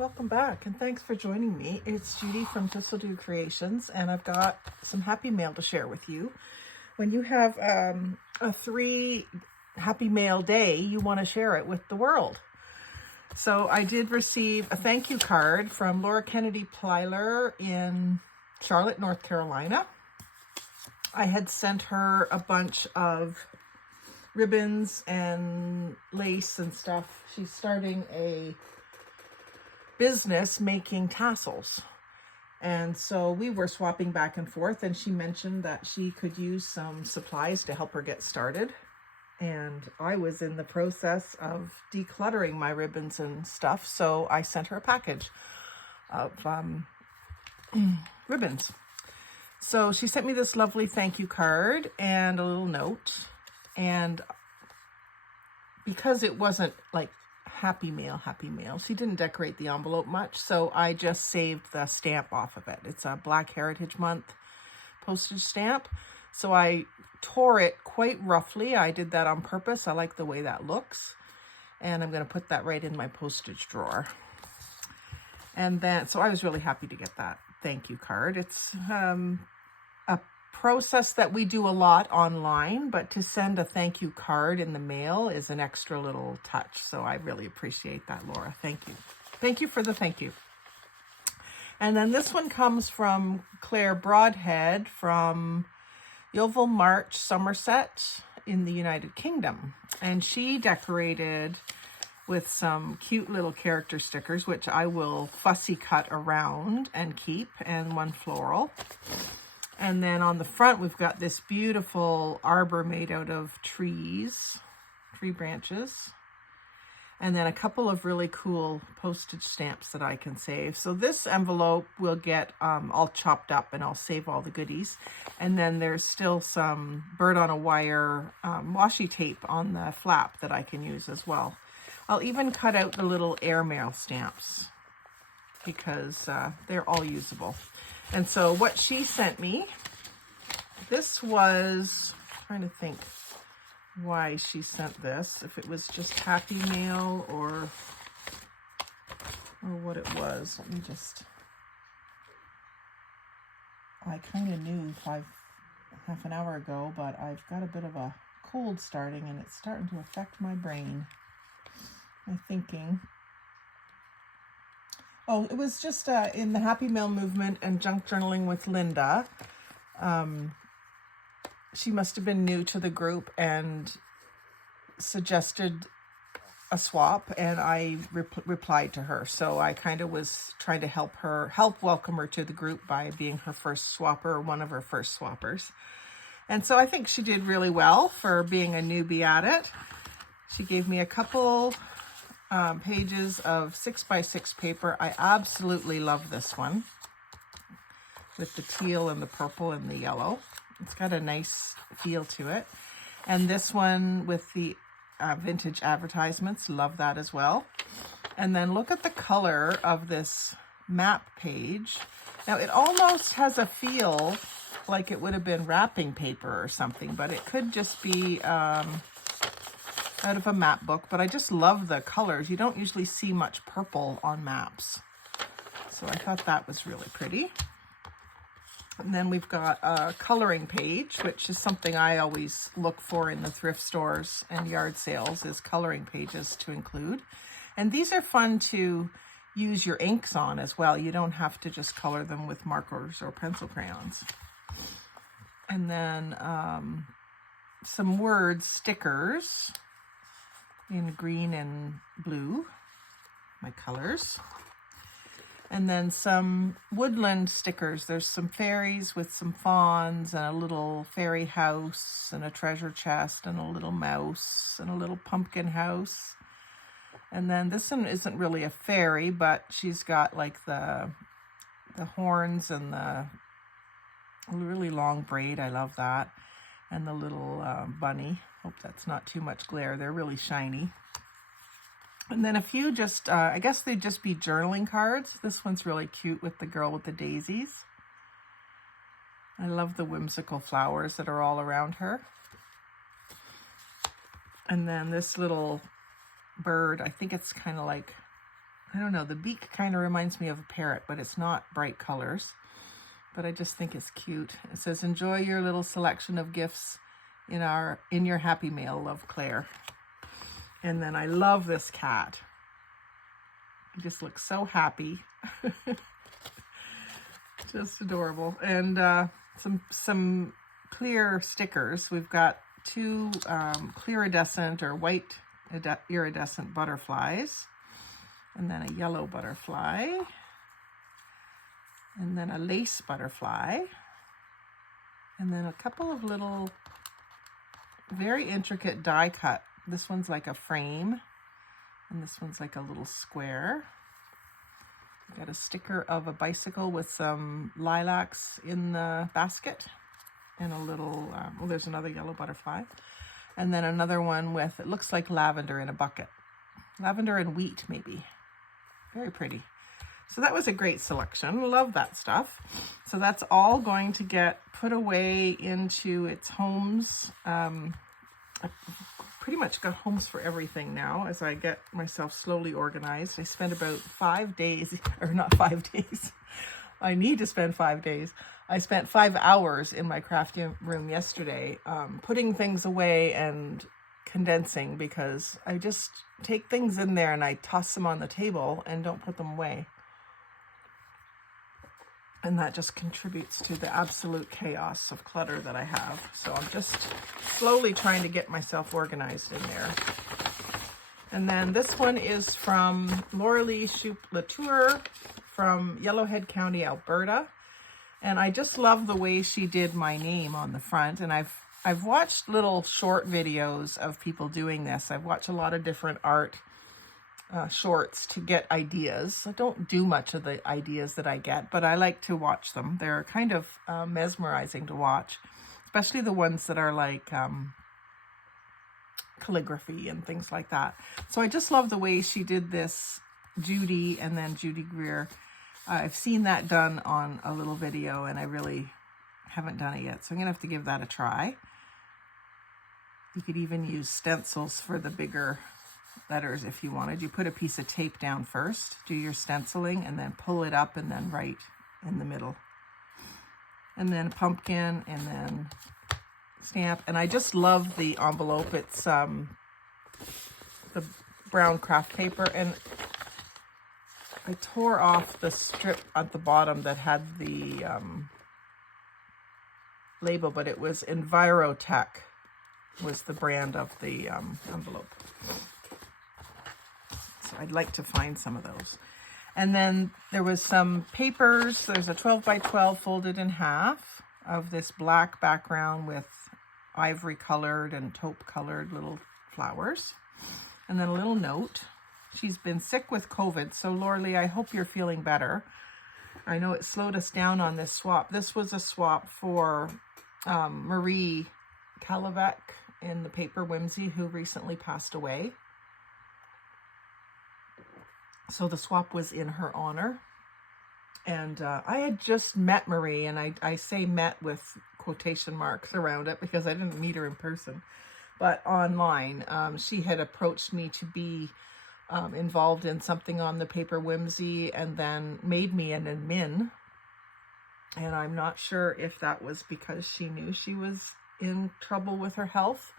Welcome back, and thanks for joining me. It's Judy from Thistledew Creations, and I've got some happy mail to share with you. When you have a 3 happy mail day, you want to share it with the world. So I did receive a thank you card from Laura Kennedy Plyler in Charlotte, North Carolina. I had sent her a bunch of ribbons and lace and stuff. She's starting a business making tassels, and so we were swapping back and forth, and she mentioned that she could use some supplies to help her get started. And I was in the process of decluttering my ribbons and stuff, so I sent her a package of ribbons. So she sent me this lovely thank you card and a little note, and because it wasn't like happy mail, she didn't decorate the envelope much, so I just saved the stamp off of it. It's a Black Heritage Month postage stamp, so I tore it quite roughly. I did that on purpose. I like the way that looks, and I'm going to put that right in my postage drawer. And then, so I was really happy to get that thank you card. It's a process that we do a lot online, but to send a thank you card in the mail is an extra little touch. So I really appreciate that, Laura. Thank you. Thank you for the thank you. And then this one comes from Claire Broadhead from Yeovil March, Somerset in the United Kingdom. And she decorated with some cute little character stickers, which I will fussy cut around and keep, and one floral. And then on the front, we've got this beautiful arbor made out of tree branches. And then a couple of really cool postage stamps that I can save. So this envelope will get all chopped up, and I'll save all the goodies. And then there's still some bird on a wire washi tape on the flap that I can use as well. I'll even cut out the little airmail stamps because they're all usable. And so what she sent me, this was, I'm trying to think why she sent this, if it was just happy mail or what it was. Let me just, I kind of knew half an hour ago, but I've got a bit of a cold starting, and it's starting to affect my brain, my thinking. Oh, it was just in the Happy Mail movement and junk journaling with Linda. She must have been new to the group and suggested a swap, and I replied to her. So I kind of was trying to help welcome her to the group by being her first swapper, or one of her first swappers. And so I think she did really well for being a newbie at it. She gave me a couple pages of 6x6 paper. I absolutely love this one with the teal and the purple and the yellow. It's got a nice feel to it. And this one with the vintage advertisements, love that as well. And then look at the color of this map page. Now it almost has a feel like it would have been wrapping paper or something, but it could just be out of a map book, but I just love the colors. You don't usually see much purple on maps. So I thought that was really pretty. And then we've got a coloring page, which is something I always look for in the thrift stores and yard sales, is coloring pages to include. And these are fun to use your inks on as well. You don't have to just color them with markers or pencil crayons. And then some word stickers in green and blue, my colors. And then some woodland stickers. There's some fairies with some fawns and a little fairy house and a treasure chest and a little mouse and a little pumpkin house. And then this one isn't really a fairy, but she's got like the horns and the really long braid. I love that. And the little bunny. Hope that's not too much glare. They're really shiny. And then a few just, I guess they'd just be journaling cards. This one's really cute with the girl with the daisies. I love the whimsical flowers that are all around her. And then this little bird, I think it's kind of like I don't know, the beak kind of reminds me of a parrot, but it's not bright colors. But I just think it's cute. It says, enjoy your little selection of gifts in your Happy Mail, love, Claire. And then I love this cat. He just looks so happy. Just adorable. And some clear stickers. We've got two clear iridescent or white iridescent butterflies. And then a yellow butterfly. And then a lace butterfly. And then a couple of little very intricate die cut. This one's like a frame. And this one's like a little square. We've got a sticker of a bicycle with some lilacs in the basket. And a little, there's another yellow butterfly. And then another one with, it looks like lavender in a bucket. Lavender and wheat, maybe. Very pretty. So that was a great selection. Love that stuff. So that's all going to get put away into its homes. I pretty much got homes for everything now as I get myself slowly organized. I spent about 5 days, or not 5 days. I need to spend 5 days. I spent 5 hours in my crafting room yesterday, putting things away and condensing, because I just take things in there and I toss them on the table and don't put them away. And that just contributes to the absolute chaos of clutter that I have. So I'm just slowly trying to get myself organized in there. And then this one is from Laura-Lee Latour from Yellowhead County, Alberta. And I just love the way she did my name on the front. And I've watched little short videos of people doing this. I've watched a lot of different art shorts to get ideas. I don't do much of the ideas that I get, but I like to watch them. They're kind of mesmerizing to watch, especially the ones that are like calligraphy and things like that. So I just love the way she did this, Judy and then Judy Greer. I've seen that done on a little video and I really haven't done it yet. So I'm gonna have to give that a try. You could even use stencils for the bigger letters if you wanted. You put a piece of tape down first, do your stenciling, and then pull it up and then write in the middle. And then pumpkin, and then stamp. And I just love the envelope. It's the brown craft paper, and I tore off the strip at the bottom that had the label, but it was Envirotech was the brand of the envelope. So I'd like to find some of those. And then there was some papers. There's a 12 by 12 folded in half of this black background with ivory colored and taupe colored little flowers. And then a little note. She's been sick with COVID, so Laura-Lee, I hope you're feeling better. I know it slowed us down on this swap. This was a swap for Marie Kalavec in the paper Whimsy, who recently passed away. So the swap was in her honor. And I had just met Marie, and I say met with quotation marks around it because I didn't meet her in person. But online, she had approached me to be involved in something on the paper Whimsy, and then made me an admin. And I'm not sure if that was because she knew she was in trouble with her health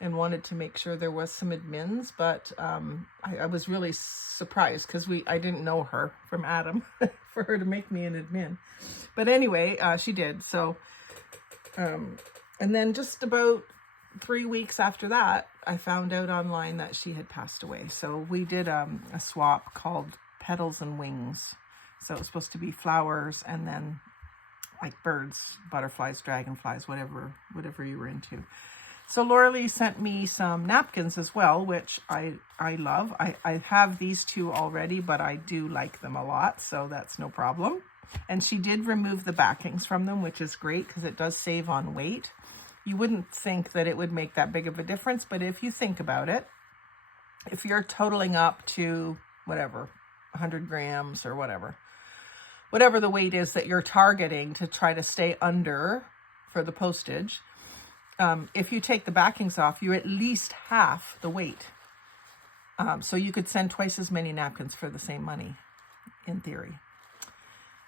and wanted to make sure there was some admins, but I was really surprised because I didn't know her from Adam for her to make me an admin. But anyway, she did. So, and then just about 3 weeks after that, I found out online that she had passed away. So we did a swap called Petals and Wings. So it was supposed to be flowers and then like birds, butterflies, dragonflies, whatever you were into. So Laura-Lee sent me some napkins as well, which I love. I have these two already, but I do like them a lot, so that's no problem. And she did remove the backings from them, which is great because it does save on weight. You wouldn't think that it would make that big of a difference, but if you think about it, if you're totaling up to whatever, 100 grams or whatever the weight is that you're targeting to try to stay under for the postage, if you take the backings off, you're at least half the weight. So you could send twice as many napkins for the same money, in theory.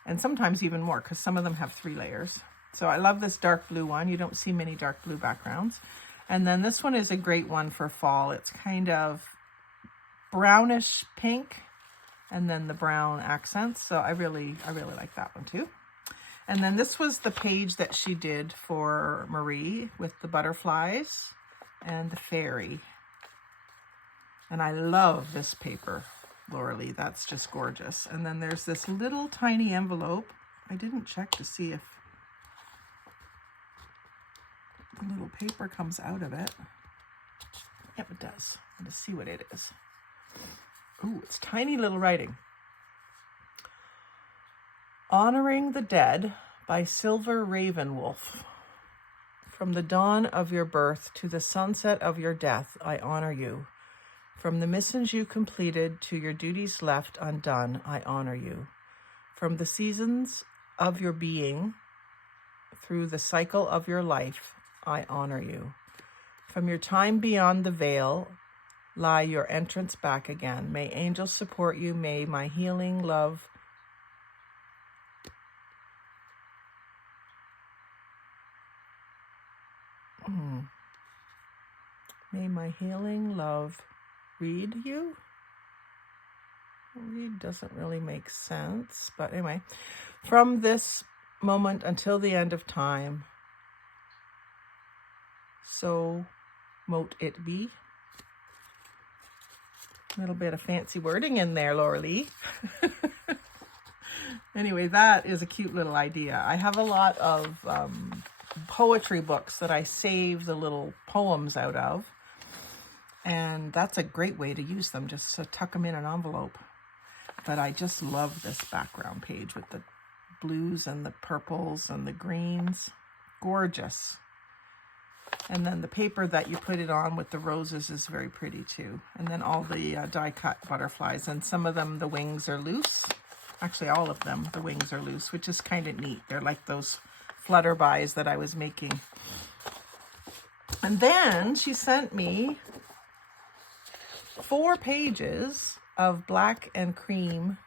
And sometimes even more, because some of them have 3 layers. So I love this dark blue one. You don't see many dark blue backgrounds. And then this one is a great one for fall. It's kind of brownish pink, and then the brown accents. So I really like that one too. And then this was the page that she did for Marie with the butterflies and the fairy. And I love this paper, Laura Lee. That's just gorgeous. And then there's this little tiny envelope. I didn't check to see if the little paper comes out of it. Yep, it does. Let's see what it is. Ooh, it's tiny little writing. Honoring the Dead by Silver Ravenwolf. From the dawn of your birth to the sunset of your death, I honor you. From the missions you completed to your duties left undone, I honor you. From the seasons of your being through the cycle of your life, I honor you. From your time beyond the veil, lie your entrance back again. May angels support you. May my healing love May my healing love read you. Read doesn't really make sense, but anyway, from this moment until the end of time, so mote it be. A little bit of fancy wording in there, Laura Lee. Anyway, that is a cute little idea. I have a lot of poetry books that I save the little poems out of. And that's a great way to use them, just to tuck them in an envelope. But I just love this background page with the blues and the purples and the greens. Gorgeous. And then the paper that you put it on with the roses is very pretty too. And then all the die-cut butterflies. And some of them, the wings are loose. Actually, all of them, the wings are loose, which is kind of neat. They're like those flutterbys that I was making. And then she sent me 4 pages of black and cream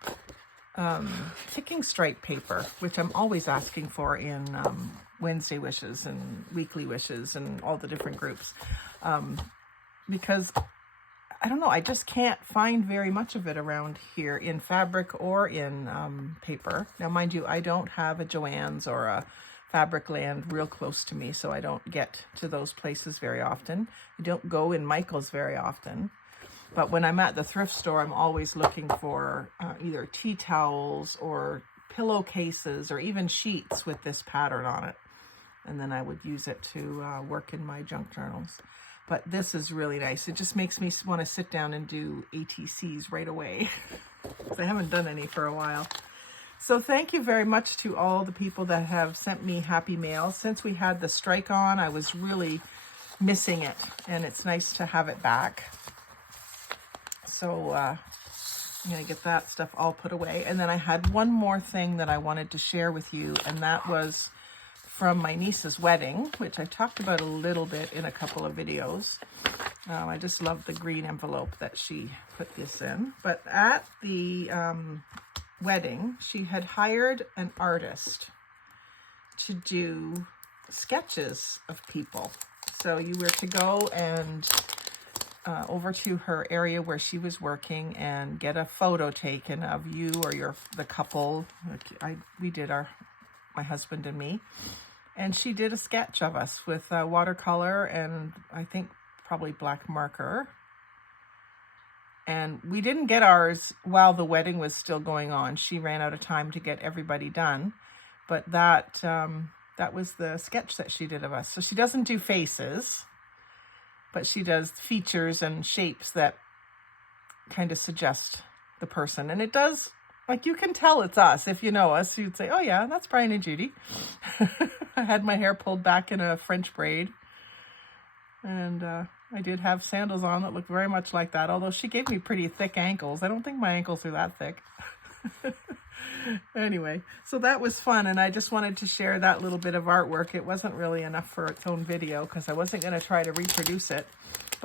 ticking stripe paper, which I'm always asking for in Wednesday Wishes and Weekly Wishes and all the different groups. Because, I don't know, I just can't find very much of it around here in fabric or in paper. Now, mind you, I don't have a Joann's or a Fabric Land real close to me, so I don't get to those places very often. I don't go in Michael's very often. But when I'm at the thrift store, I'm always looking for either tea towels or pillowcases or even sheets with this pattern on it. And then I would use it to work in my junk journals. But this is really nice. It just makes me want to sit down and do ATCs right away. Because I haven't done any for a while. So thank you very much to all the people that have sent me happy mail. Since we had the strike on, I was really missing it. And it's nice to have it back. So I'm going to get that stuff all put away. And then I had one more thing that I wanted to share with you, and that was from my niece's wedding, which I talked about a little bit in a couple of videos. I just love the green envelope that she put this in. But at the wedding, she had hired an artist to do sketches of people. So you were to go and over to her area where she was working and get a photo taken of you or the couple. We did my husband and me, and she did a sketch of us with watercolor and I think probably black marker. And we didn't get ours while the wedding was still going on. She ran out of time to get everybody done, but that was the sketch that she did of us. So she doesn't do faces, but she does features and shapes that kind of suggest the person. And it does, like, you can tell it's us. If you know us, you'd say, oh yeah, that's Brian and Judy. I had my hair pulled back in a French braid. And I did have sandals on that looked very much like that, although she gave me pretty thick ankles. I don't think my ankles are that thick. Anyway, so that was fun, and I just wanted to share that little bit of artwork. It wasn't really enough for its own video because I wasn't going to try to reproduce it,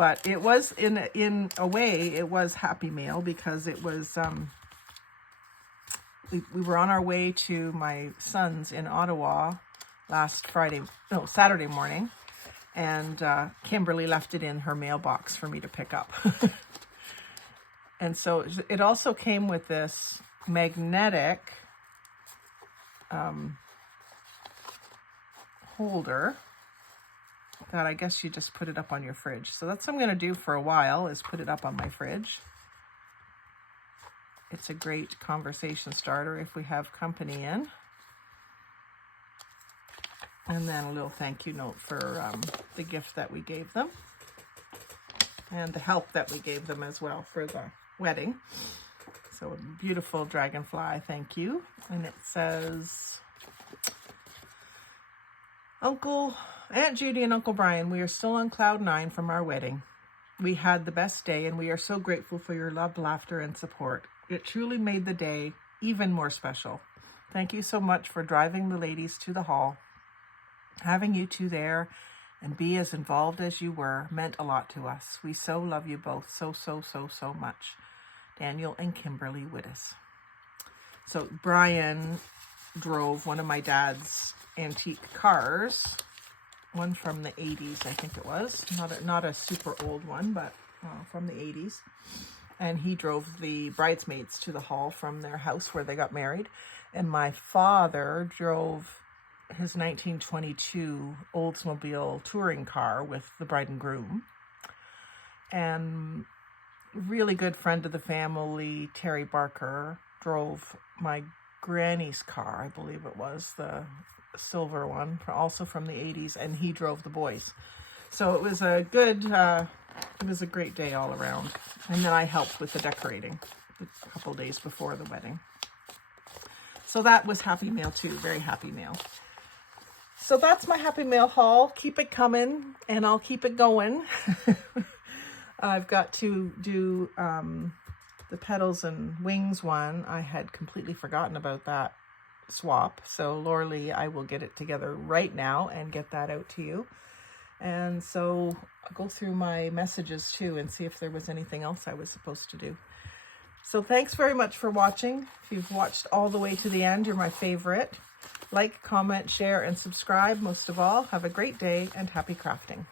But it was, in a way, it was Happy Mail because it was, we were on our way to my son's in Ottawa Saturday morning. And Kimberly left it in her mailbox for me to pick up. And so it also came with this magnetic holder that I guess you just put it up on your fridge. So that's what I'm going to do for a while, is put it up on my fridge. It's a great conversation starter if we have company in. And then a little thank you note for the gift that we gave them. And the help that we gave them as well for the wedding. So a beautiful dragonfly, thank you. And it says, Aunt Judy and Uncle Brian, we are still on cloud 9 from our wedding. We had the best day and we are so grateful for your love, laughter, and support. It truly made the day even more special. Thank you so much for driving the ladies to the hall. Having you two there and be as involved as you were meant a lot to us. We so love you both so much. Daniel and Kimberly Wittes. So Brian drove one of my dad's antique cars, one from the 80s, I think it was. Not a super old one, but from the 80s. And he drove the bridesmaids to the hall from their house where they got married. And my father drove his 1922 Oldsmobile touring car with the bride and groom. And really good friend of the family, Terry Barker, drove my granny's car, I believe it was, the silver one, also from the 80s, and he drove the boys. So it was a great day all around. And then I helped with the decorating a couple days before the wedding. So that was Happy Mail too, very Happy Mail. So that's my Happy Mail haul. Keep it coming, and I'll keep it going. I've got to do the petals and wings one. I had completely forgotten about that swap. So Laura Lee, I will get it together right now and get that out to you. And so I'll go through my messages too and see if there was anything else I was supposed to do. So thanks very much for watching. If you've watched all the way to the end, you're my favorite. Like, comment, share, and subscribe. Most of all, have a great day and happy crafting.